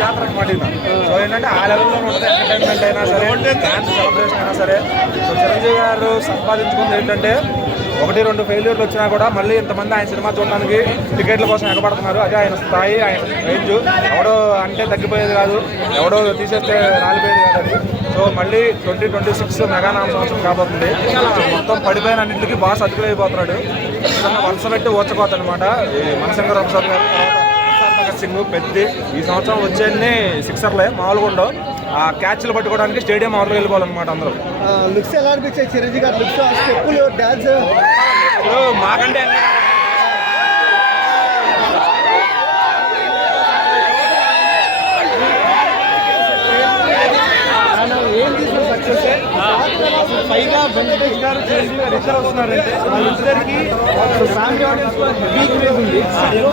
జాతర అనమాట. సో ఏంటంటే ఆ లెవెల్లో ఉంటుంది. ఎంటర్టైన్మెంట్ అయినా సరే, డాన్స్ సెలబ్రేషన్ అయినా సరే. సో చిరంజీవి గారు సంపాదించుకుంది ఏంటంటే 1-2 ఫెయిల్యూర్లు వచ్చినా కూడా మళ్ళీ ఇంతమంది ఆయన సినిమా చూడడానికి టికెట్ల కోసం ఎగబడుతున్నారు. అదే ఆయన స్థాయి, ఆయన రేంజ్. ఎవడో అంటే తగ్గిపోయేది కాదు, ఎవడో తీసేస్తే రాలిపోయేది కాదు అది. సో మళ్ళీ 2026 మెగానామ సంవత్సరం కాబోతుంది. మొత్తం పడిపోయిన అన్నింటికి బాగా అతుకులైపోతున్నాడు. వరుస పెట్టి ఓచకోత అనమాట. మనశంకర్ ప్రసాద్ గారు, భగత్ సింగ్, పెద్ది ఈ సంవత్సరం వచ్చేన్ని సిక్సర్లే, మామూలుగా ఉండవు. ఆ క్యాచ్లు పట్టుకోవడానికి స్టేడియం అవతల వెళ్ళిపోవాలన్నమాట అందరూ. లుక్స్ ఎలా అనిపించాయి చిరంజీవి గారు? లుక్స్, స్టెప్పులు, డాన్స్ మాకంటే ఏం తీసుకున్న సక్సెస్. పైగా వెంకటేష్ గారు, చిరంజీవి గారు ఇద్దరు వస్తున్నారంటే వాళ్ళిద్దరికి ఫ్యామిలీ ఆడియన్స్ లో హెవీ క్రేజ్ ఉంది.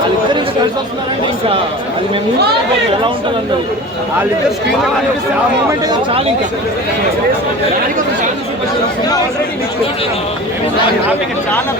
వాళ్ళిద్దరు ఇంకా కలిసి వస్తున్నారంటే ఇంకా అది మేము ఎలా ఉంటుందండి. వాళ్ళిద్దరు స్క్రీన్ లో కనిపిస్తే ఆ మూమెంట్ అయితే చాలా ఇంకా చాలా